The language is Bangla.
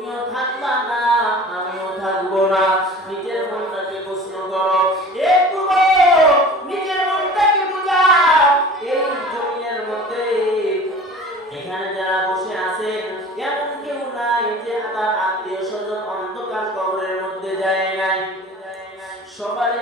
তুমিও থাকবা না, আমিও থাকবো না। নিজের মনটাকে প্রশ্ন করো, একটু নিজের মনটাকে বুঝাও। এই জমিনের মধ্যে এখানে যারা বসে আছেন এমন কেউ নাই যে তার আত্মীয় স্বজন অন্ধকার কবরের মধ্যে যায় নাই। সবাই